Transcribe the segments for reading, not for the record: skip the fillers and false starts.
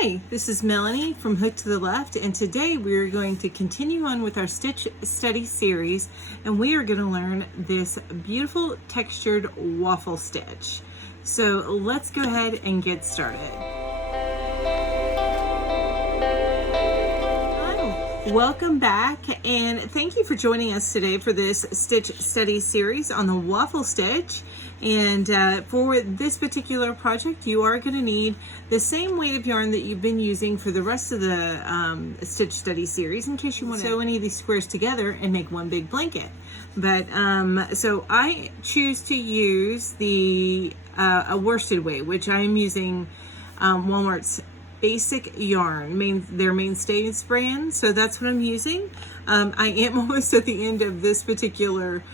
Hi, this is Melanie from Hook to the Left, and today we are going to continue on with our Stitch Study series, and we are going to learn this beautiful textured waffle stitch. So let's go ahead and get started. Welcome back, and thank you for joining us today for this Stitch Study series on the Waffle Stitch. And for this particular project, you are going to need the same weight of yarn that you've been using for the rest of the Stitch Study series, in case you want to sew any of these squares together and make one big blanket. But so I choose to use the a worsted weight, which I am using Walmart's Basic Yarn, their Mainstays brand. So that's what I'm using. I am almost at the end of this particular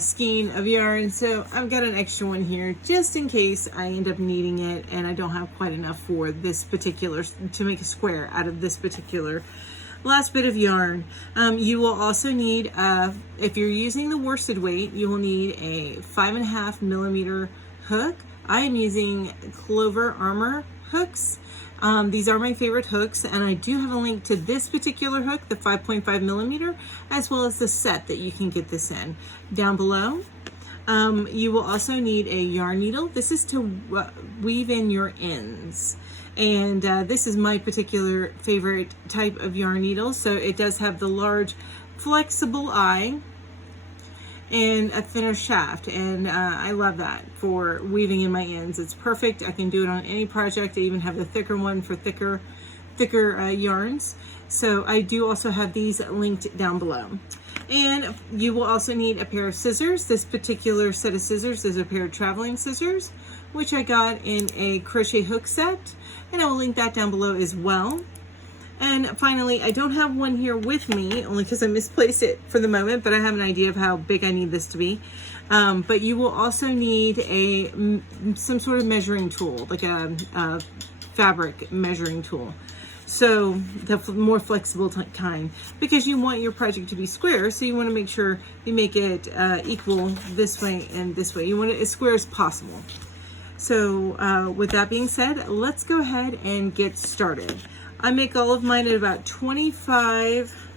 skein of yarn, so I've got an extra one here just in case I end up needing it and I don't have quite enough for this particular, to make a square out of this particular last bit of yarn. You will also need, if you're using the worsted weight, you will need a 5.5 millimeter hook. I am using Clover Armor hooks. These are my favorite hooks, and I do have a link to this particular hook, the 5.5 millimeter, as well as the set that you can get this in down below. You will also need a yarn needle. This is to weave in your ends, and this is my particular favorite type of yarn needle. So it does have the large flexible eye and a thinner shaft, and I love that for weaving in my ends. It's perfect. I can do it on any project. I even have the thicker one for thicker yarns. So I do also have these linked down below. And you will also need a pair of scissors. This particular set of scissors is a pair of traveling scissors, which I got in a crochet hook set, and I will link that down below as well. And finally, I don't have one here with me, only because I misplaced it for the moment, but I have an idea of how big I need this to be. But you will also need some sort of measuring tool, like a fabric measuring tool. So the more flexible kind, because you want your project to be square, so you want to make sure you make it equal this way and this way. You want it as square as possible. So with that being said, let's go ahead and get started. I make all of mine at about 25,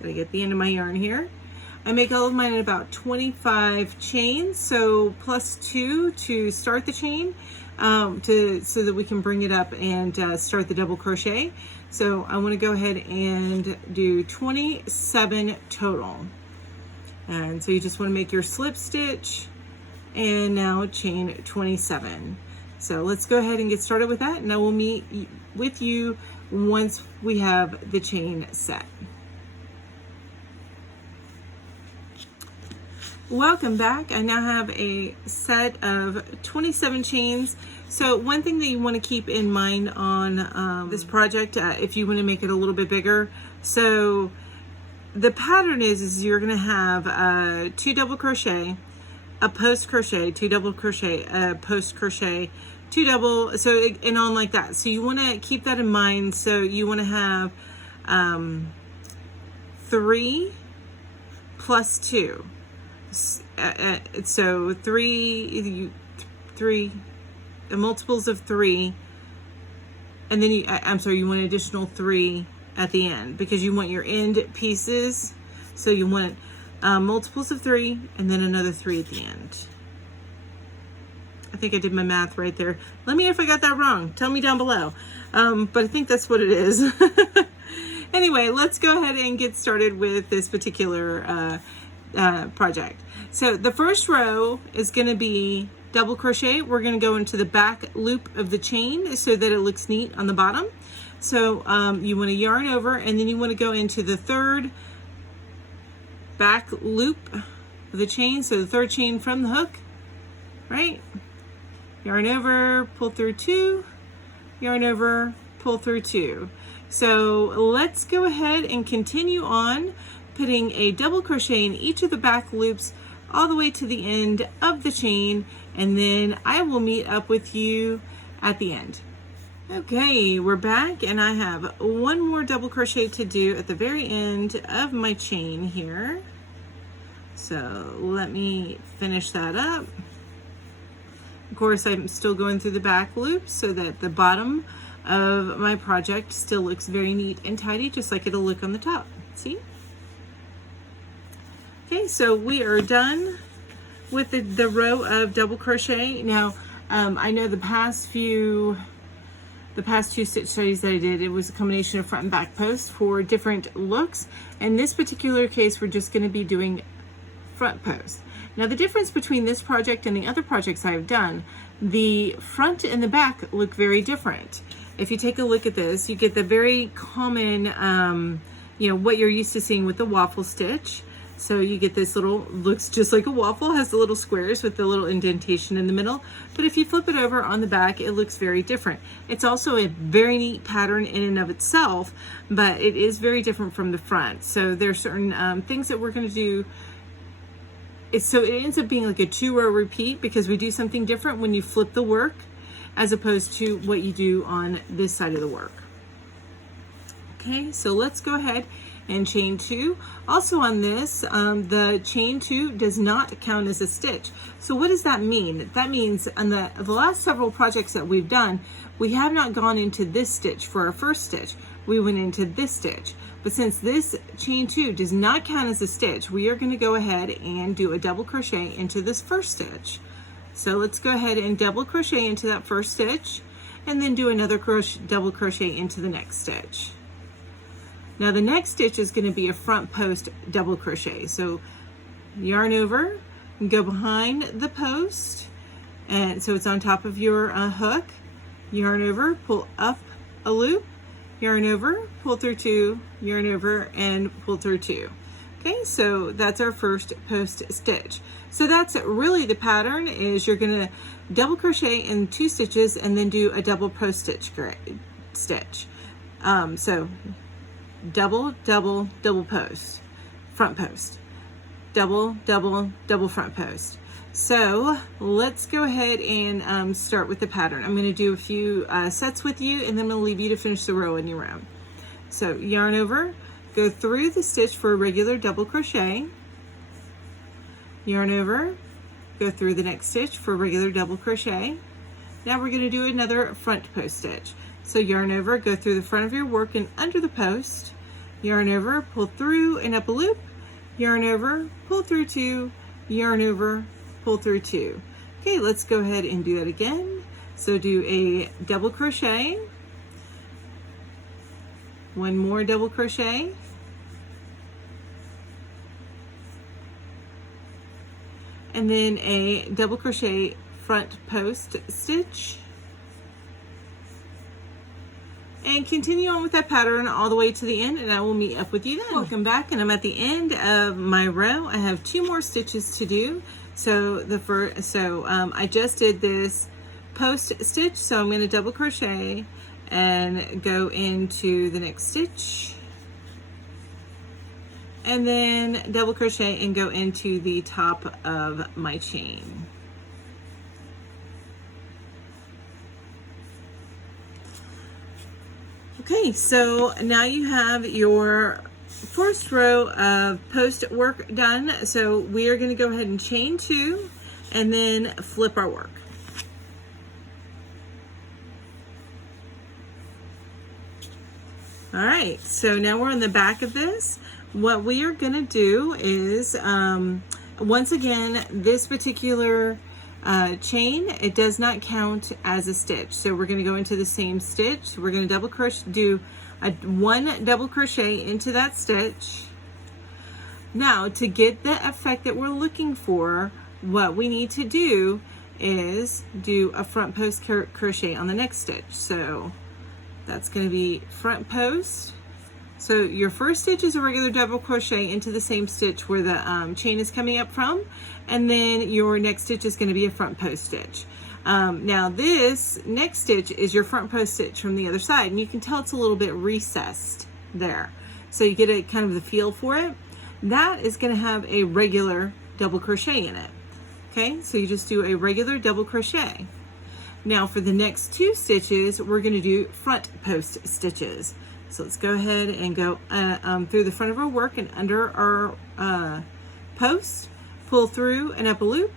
gotta get the end of my yarn here. I make all of mine at about 25 chains, so +2 to start the chain, so that we can bring it up and start the double crochet. So I wanna go ahead and do 27 total. And so you just wanna make your slip stitch, and now chain 27. So let's go ahead and get started with that, and I will meet with you once we have the chain set. Welcome back. I now have a set of 27 chains. So one thing that you want to keep in mind on this project, if you want to make it a little bit bigger, so the pattern is you're going to have 2 double crochet, a post crochet, 2 double crochet, a post crochet, 2 double, so and on like that. So you want to keep that in mind. So you want to have 3 plus 2. So three multiples of 3, and then I'm sorry, you want an additional 3 at the end, because you want your end pieces. So you want multiples of 3 and then another 3 at the end. I think I did my math right there. Let me know if I got that wrong. Tell me down below. But I think that's what it is. Anyway, let's go ahead and get started with this particular project. So the first row is going to be double crochet. We're going to go into the back loop of the chain so that it looks neat on the bottom. So you want to yarn over, and then you want to go into the third back loop of the chain. So the third chain from the hook, right? Yarn over, pull through 2, yarn over, pull through 2. So let's go ahead and continue on putting a double crochet in each of the back loops all the way to the end of the chain, and then I will meet up with you at the end. Okay, we're back, and I have one more double crochet to do at the very end of my chain here. So let me finish that up. Of course, I'm still going through the back loop so that the bottom of my project still looks very neat and tidy, just like it'll look on the top. See? Okay, so we are done with the row of double crochet. Now, I know the past two stitch studies that I did, it was a combination of front and back post for different looks. In this particular case, we're just going to be doing front post. Now, the difference between this project and the other projects I've done, the front and the back look very different. If you take a look at this, you get the very common, what you're used to seeing with the waffle stitch. So you get this little, looks just like a waffle, has the little squares with the little indentation in the middle. But if you flip it over on the back, it looks very different. It's also a very neat pattern in and of itself, but it is very different from the front. So there are certain things that we're going to do. So it ends up being like a 2-row repeat because we do something different when you flip the work as opposed to what you do on this side of the work. Okay, so let's go ahead and chain 2. Also on this, the chain 2 does not count as a stitch. So what does that mean? That means on the last several projects that we've done, we have not gone into this stitch for our first stitch. We went into this stitch. But since this chain 2 does not count as a stitch, we are going to go ahead and do a double crochet into this first stitch. So let's go ahead and double crochet into that first stitch and then do another double crochet into the next stitch. Now the next stitch is going to be a front post double crochet. So yarn over and go behind the post, and so it's on top of your hook. Yarn over, pull up a loop, yarn over, pull through 2, yarn over, and pull through 2. Okay, so that's our first post stitch. So that's really the pattern, is you're going to double crochet in 2 stitches and then do a double post stitch. So double, double, double post, front post, double, double, double front post. So let's go ahead and start with the pattern. I'm going to do a few sets with you, and then I'm going to leave you to finish the row in your row. So yarn over, go through the stitch for a regular double crochet, yarn over, go through the next stitch for a regular double crochet. Now we're going to do another front post stitch. So yarn over, go through the front of your work and under the post, yarn over, pull through and up a loop, yarn over, pull through 2, yarn over, pull through 2. Okay, let's go ahead and do that again. So do a double crochet, one more double crochet, and then a double crochet front post stitch, and continue on with that pattern all the way to the end, and I will meet up with you then. Welcome back, and I'm at the end of my row. I have 2 more stitches to do. So I just did this post stitch, so I'm going to double crochet and go into the next stitch, and then double crochet and go into the top of my chain. Okay, so now you have your first row of post work done. So we are going to go ahead and chain 2 and then flip our work. All right, so now we're on the back of this. What we are going to do is, once again, this particular chain, it does not count as a stitch. So we're going to go into the same stitch. We're going to double crochet, do one double crochet into that stitch. Now, to get the effect that we're looking for, what we need to do is do a front post crochet on the next stitch. So that's going to be front post. So your first stitch is a regular double crochet into the same stitch where the chain is coming up from, and then your next stitch is going to be a front post stitch. Now this next stitch is your front post stitch from the other side, and you can tell it's a little bit recessed there. So you get a kind of the feel for it. That is going to have a regular double crochet in it. Okay, so you just do a regular double crochet. Now for the next 2 stitches, we're going to do front post stitches. So let's go ahead and go through the front of our work and under our post, pull through and up a loop,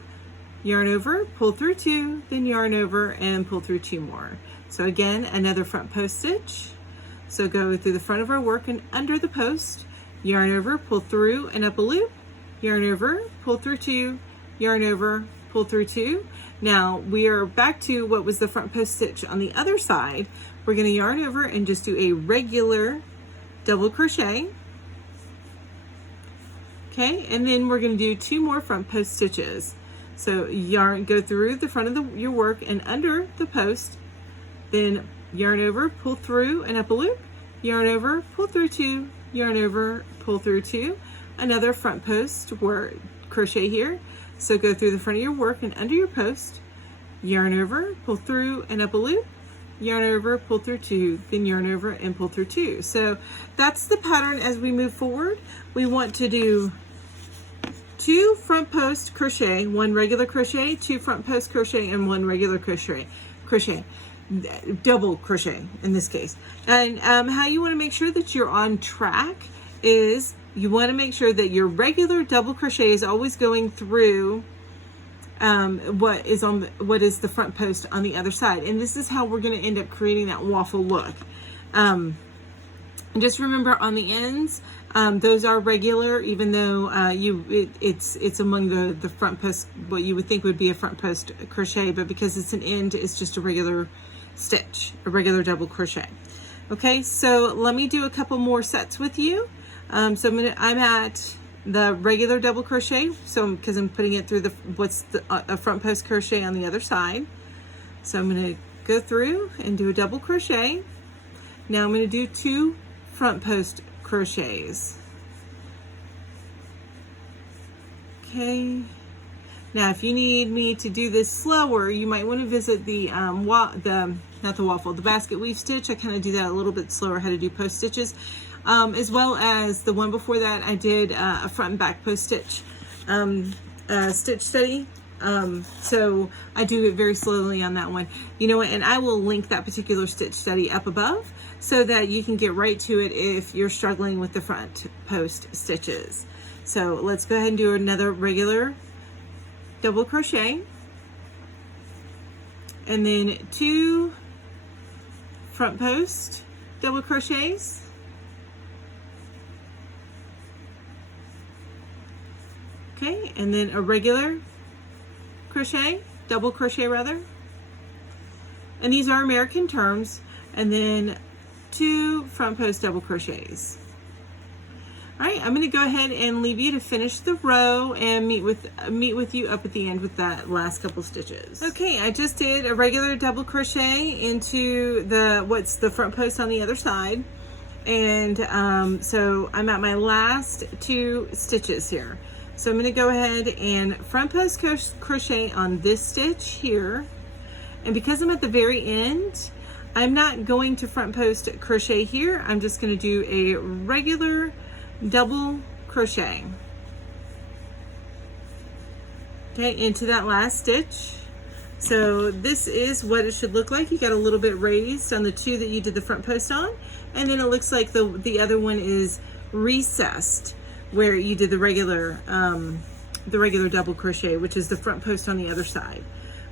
yarn over, pull through 2, then yarn over and pull through 2 more. So again, another front post stitch. So go through the front of our work and under the post, yarn over, pull through and up a loop, yarn over, pull through 2, yarn over, pull through 2. Now we are back to what was the front post stitch on the other side. We're going to yarn over and just do a regular double crochet. Okay, and then we're going to do 2 more front post stitches. So go through the front of your work and under the post, then yarn over, pull through and up a loop, yarn over, pull through 2, yarn over, pull through 2, another front post crochet here. So go through the front of your work and under your post, yarn over, pull through and up a loop, yarn over, pull through 2, then yarn over and pull through 2. So that's the pattern as we move forward. We want to do 2 front post crochet, 1 regular crochet, 2 front post crochet, and 1 regular crochet, double crochet in this case. And how you want to make sure that you're on track is you want to make sure that your regular double crochet is always going through what is the front post on the other side. And this is how we're going to end up creating that waffle look. And just remember on the ends, those are regular, even though it's among the front post, what you would think would be a front post crochet, but because it's an end, it's just a regular stitch, a regular double crochet. Okay, so let me do a couple more sets with you. So I'm at the regular double crochet, so because I'm putting it through a front post crochet on the other side. So I'm going to go through and do a double crochet. Now I'm going to do 2 front post crochets. Okay. Now, if you need me to do this slower, you might want to visit the basket weave stitch. I kind of do that a little bit slower, how to do post stitches, as well as the one before that. I did a front and back post stitch stitch study. So I do it very slowly on that one. You know what? And I will link that particular stitch study up above so that you can get right to it if you're struggling with the front post stitches. So let's go ahead and do another regular double crochet, and then 2 front post double crochets, okay, and then a regular crochet, double crochet rather, and these are American terms, and then 2 front post double crochets. All right, I'm going to go ahead and leave you to finish the row and meet with you up at the end with that last couple stitches. Okay, I just did a regular double crochet into the front post on the other side, and so I'm at my last 2 stitches here. So I'm going to go ahead and front post crochet on this stitch here, and because I'm at the very end, I'm not going to front post crochet here. I'm just going to do a regular double crochet, okay, into that last stitch. So this is what it should look like. You got a little bit raised on the 2 that you did the front post on, and then it looks like the other one is recessed where you did the regular double crochet, which is the front post on the other side.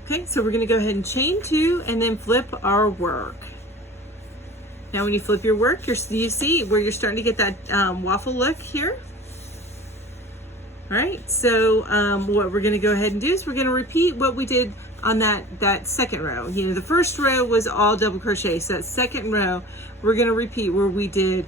Okay, so we're going to go ahead and chain 2 and then flip our work. Now when you flip your work, you see where you're starting to get that waffle look here. All right, so what we're going to go ahead and do is we're going to repeat what we did on that second row. You know, the first row was all double crochet, so that second row we're going to repeat where we did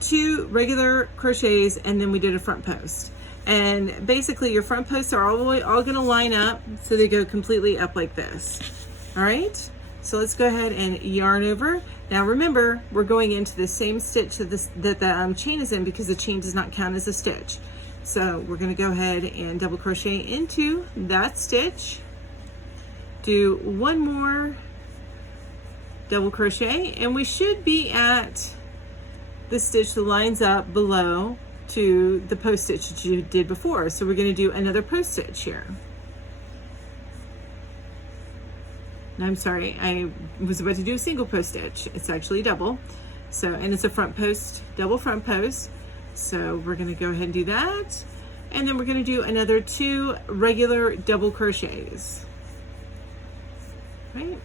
2 regular crochets and then we did a front post. And basically your front posts are all going to line up so they go completely up like this. All right, so let's go ahead and yarn over. Now remember, we're going into the same stitch that the chain is in, because the chain does not count as a stitch. So we're going to go ahead and double crochet into that stitch, do 1 more double crochet, and we should be at the stitch that lines up below to the post stitch that you did before. So we're going to do another post stitch here. I'm sorry, I was about to do a single post stitch. It's actually double. So, and it's a front post, double front post. So we're going to go ahead and do that. And then we're going to do another 2 regular double crochets. Right?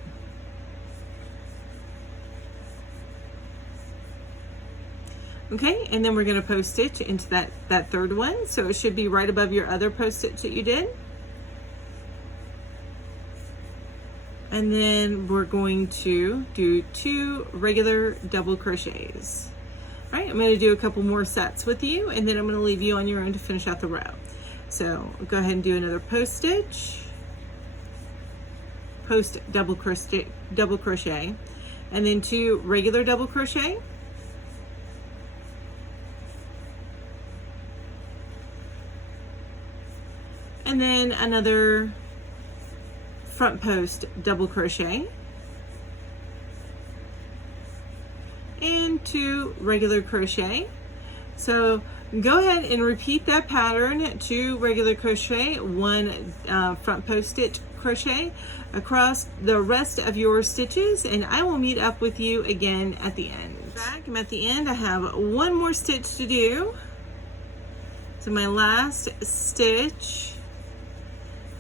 Okay, and then we're going to post stitch into that third one, so it should be right above your other post stitch that you did. And then we're going to do 2 regular double crochets. All right, I'm going to do a couple more sets with you, and then I'm going to leave you on your own to finish out the row. So go ahead and do another post stitch, post double crochet, and then 2 regular double crochet, and then another front post double crochet, and 2 regular crochet. So go ahead and repeat that pattern: 2 regular crochet, 1 front post stitch crochet across the rest of your stitches, and I will meet up with you again at the end. I'm at the end. I have 1 more stitch to do. So my last stitch.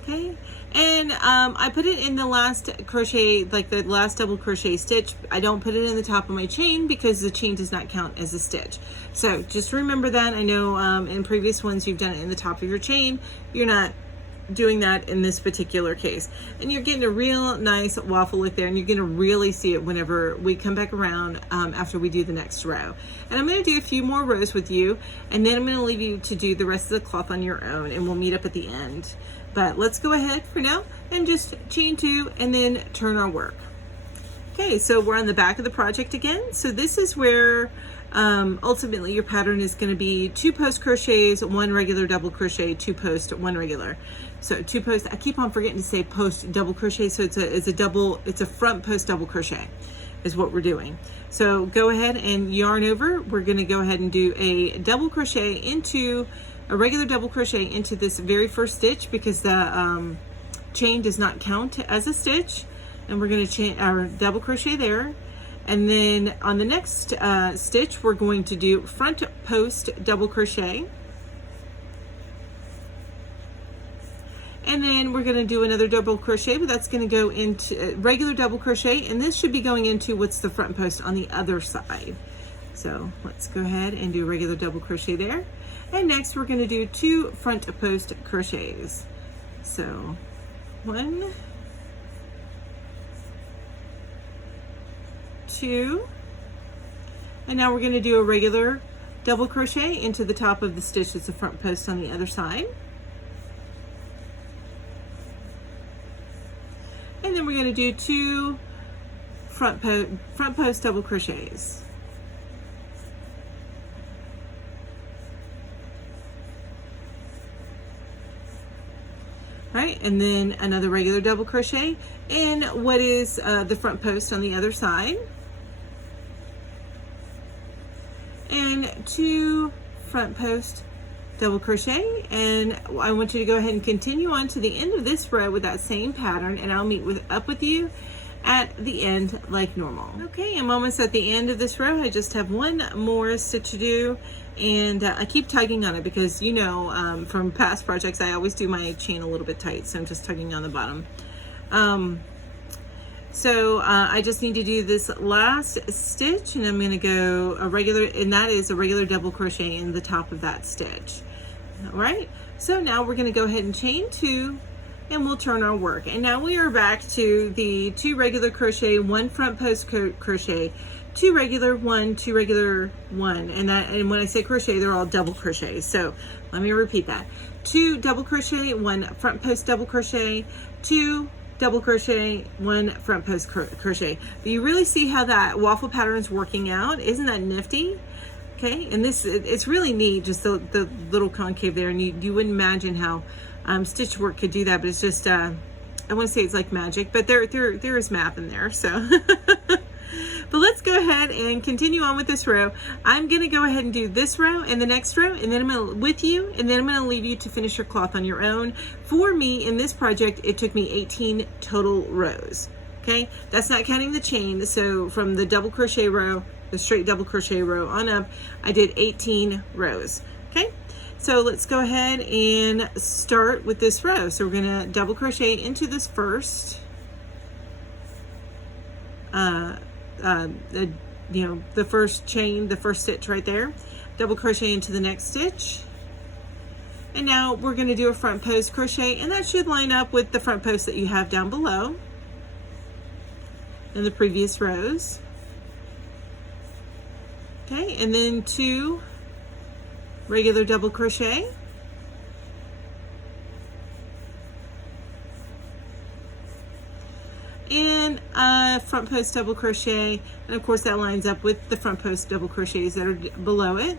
Okay, and I put it in the last crochet, like the last double crochet stitch. I don't put it in the top of my chain because the chain does not count as a stitch. So just remember that. I know in previous ones you've done it in the top of your chain. You're not doing that in this particular case, and you're getting a real nice waffle look there, and you're going to really see it whenever we come back around after we do the next row. And I'm going to do a few more rows with you, and then I'm going to leave you to do the rest of the cloth on your own, and we'll meet up at the end. But let's go ahead for now and just chain 2 and then turn our work. Okay, so we're on the back of the project again. So this is where ultimately your pattern is going to be 2 post crochets, 1 regular double crochet, 2 post, 1 regular. So 2 post, I keep on forgetting to say post double crochet, so it's a front post double crochet is what we're doing. So go ahead and yarn over. We're going to go ahead and do a double crochet into a regular double crochet into this very first stitch, because the chain does not count as a stitch, and we're going to chain our double crochet there. And then on the next stitch, we're going to do front post double crochet, and then we're going to do another double crochet, but that's going to go into regular double crochet, and this should be going into what's the front post on the other side. So let's go ahead and do a regular double crochet there. And next we're going to do 2 front post crochets. So 1, 2, and now we're going to do a regular double crochet into the top of the stitch that's the front post on the other side. And then we're going to do 2 front post double crochets. Right, and then another regular double crochet in what is the front post on the other side, and 2 front post double crochet. And I want you to go ahead and continue on to the end of this row with that same pattern, and I'll meet up with you at the end like normal. Okay, I'm almost at the end of this row. I just have 1 more stitch to do, and I keep tugging on it because, you know, from past projects I always do my chain a little bit tight, so I'm just tugging on the bottom. I just need to do this last stitch, and I'm going to go a regular, and that is a regular double crochet in the top of that stitch. All right, so now we're going to go ahead and chain 2, and we'll turn our work. And now we are back to the 2 regular crochet, 1 front post crochet, 2 regular, 1, 2 regular, 1, and when I say crochet, they're all double crochets. So let me repeat that: 2 double crochet, 1 front post double crochet, 2 double crochet, 1 front post crochet. But you really see how that waffle pattern is working out. Isn't that nifty? Okay, and this, it's really neat, just the little concave there, and you wouldn't imagine how stitch work could do that, but it's just I want to say it's like magic, but there is math in there. So but let's go ahead and continue on with this row. I'm going to go ahead and do this row and the next row, and then I'm going to with you, and then I'm going to leave you to finish your cloth on your own. For me, in this project, it took me 18 total rows. Okay, that's not counting the chain. So from the double crochet row, the straight double crochet row on up, I did 18 rows. Okay, so let's go ahead and start with this row. So we're going to double crochet into this first the first chain, the first stitch right there, double crochet into the next stitch. And now we're going to do a front post crochet, and that should line up with the front post that you have down below in the previous rows. Okay, and then 2 regular double crochet. And a front post double crochet, and of course that lines up with the front post double crochets that are below it.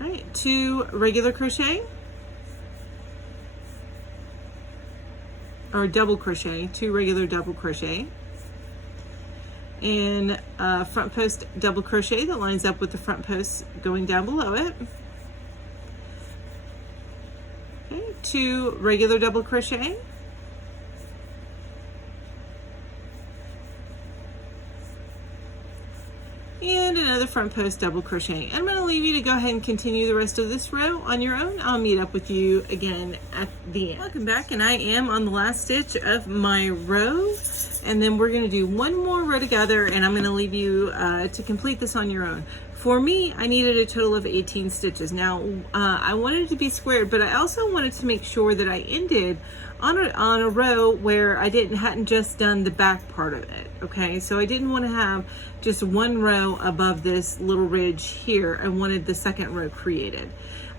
All right, 2 regular crochet, or double crochet, 2 regular double crochet, and a front post double crochet that lines up with the front post going down below it. 2 regular double crochet, and another front post double crochet. I'm going to leave you to go ahead and continue the rest of this row on your own. I'll meet up with you again at the end. Welcome back, and I am on the last stitch of my row, and then we're going to do one more row together, and I'm going to leave you to complete this on your own. For me, I needed a total of 18 stitches. Now, I wanted it to be squared, but I also wanted to make sure that I ended on a row where I hadn't just done the back part of it, okay? So I didn't want to have just one row above this little ridge here. I wanted the second row created.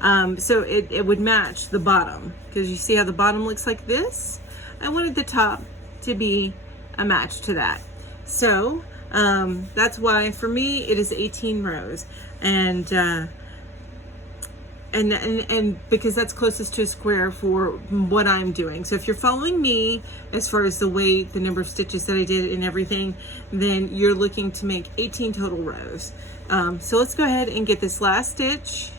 So it would match the bottom, because you see how the bottom looks like this? I wanted the top to be a match to that. So that's why for me it is 18 rows, and because that's closest to a square for what I'm doing. So if you're following me as far as the number of stitches that I did and everything, then you're looking to make 18 total rows. So let's go ahead and get this last stitch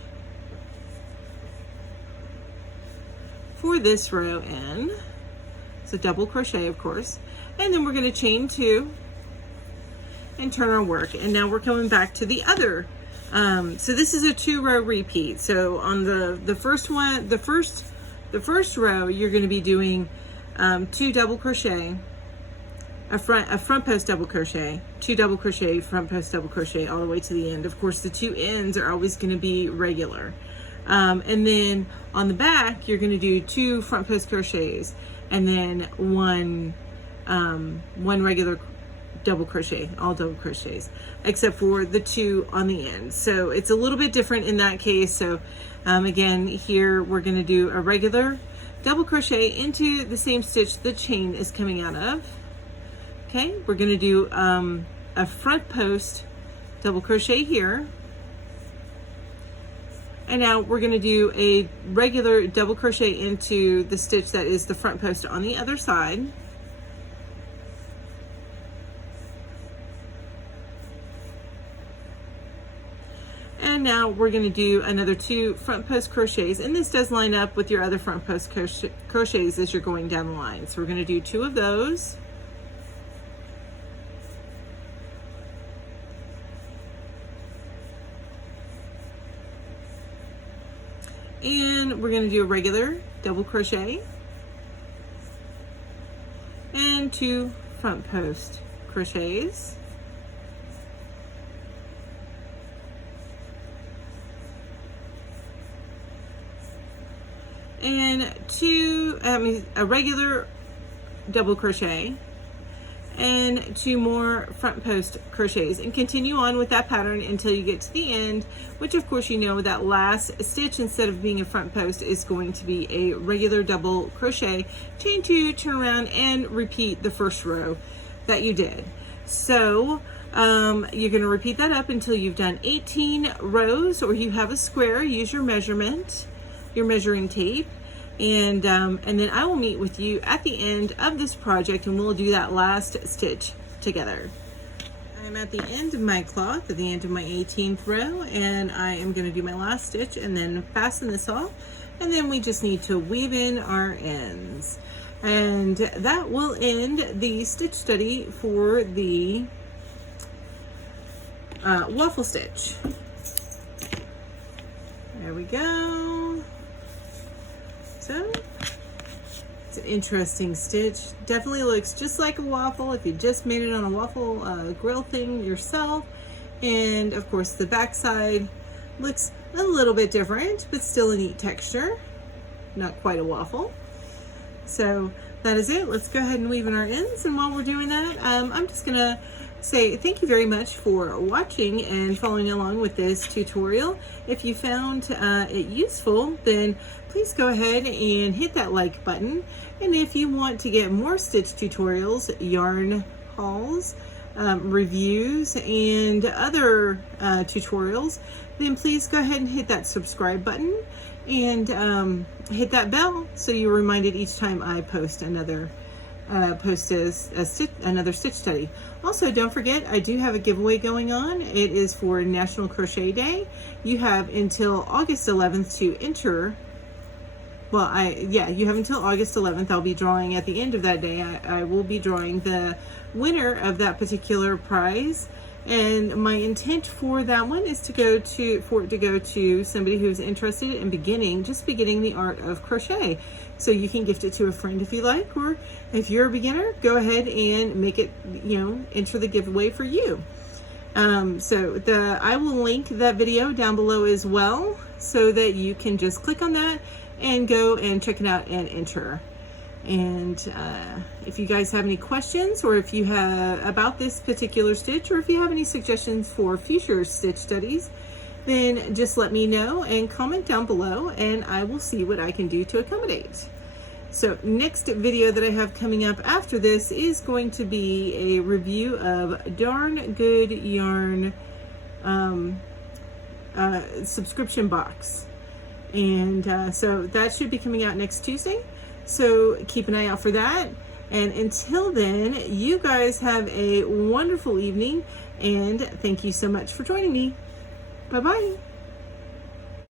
for this row in. So double crochet, of course, and then we're going to chain 2 and turn our work. And now we're coming back to the other. So this is a 2-row repeat. So on the first one, the first row, you're going to be doing 2 double crochet, a front post double crochet, 2 double crochet, front post double crochet, all the way to the end. Of course, the 2 ends are always going to be regular. And then on the back, you're going to do 2 front post crochets, and then one regular double crochet, all double crochets, except for the 2 on the end. So it's a little bit different in that case. So again, here we're going to do a regular double crochet into the same stitch the chain is coming out of. Okay, we're going to do a front post double crochet here, and now we're going to do a regular double crochet into the stitch that is the front post on the other side. And now we're going to do another 2 front post crochets, and this does line up with your other front post crochets as you're going down the line. So we're going to do 2 of those. And we're going to do a regular double crochet and 2 front post crochets. And a regular double crochet and 2 more front post crochets, and continue on with that pattern until you get to the end, which of course you know that last stitch, instead of being a front post, is going to be a regular double crochet, chain 2, turn around, and repeat the first row that you did. So you're going to repeat that up until you've done 18 rows, or you have a square. Use your measuring tape, and then I will meet with you at the end of this project, and we'll do that last stitch together. I'm at the end of my cloth, at the end of my 18th row, and I am going to do my last stitch and then fasten this off, and then we just need to weave in our ends, and that will end the stitch study for the waffle stitch. There we go. So It's an interesting stitch. Definitely looks just like a waffle if you just made it on a waffle grill thing yourself. And of course the back side looks a little bit different, but still a neat texture. Not quite a waffle. So that is it. Let's go ahead and weave in our ends. And while we're doing that, I'm just gonna say thank you very much for watching and following along with this tutorial. If you found it useful, then please go ahead and hit that like button. And if you want to get more stitch tutorials, yarn hauls, reviews, and other tutorials, then please go ahead and hit that subscribe button and hit that bell so you're reminded each time I post another another stitch study. Also, don't forget, I do have a giveaway going on. It is for National Crochet Day. You have until August 11th to enter. Well, you have until August 11th. I'll be drawing at the end of that day. I will be drawing the winner of that particular prize. And my intent for that one is for it to go to somebody who's interested in just beginning the art of crochet. So you can gift it to a friend if you like, or if you're a beginner, go ahead and make it, enter the giveaway for you. I will link that video down below as well, so that you can just click on that and go and check it out and enter. And if you guys have any questions, or if you have about this particular stitch, or if you have any suggestions for future stitch studies, then just let me know and comment down below, and I will see what I can do to accommodate. So next video that I have coming up after this is going to be a review of Darn Good Yarn subscription box. And so that should be coming out next Tuesday. So keep an eye out for that. And until then, you guys have a wonderful evening, and thank you so much for joining me. Bye-bye.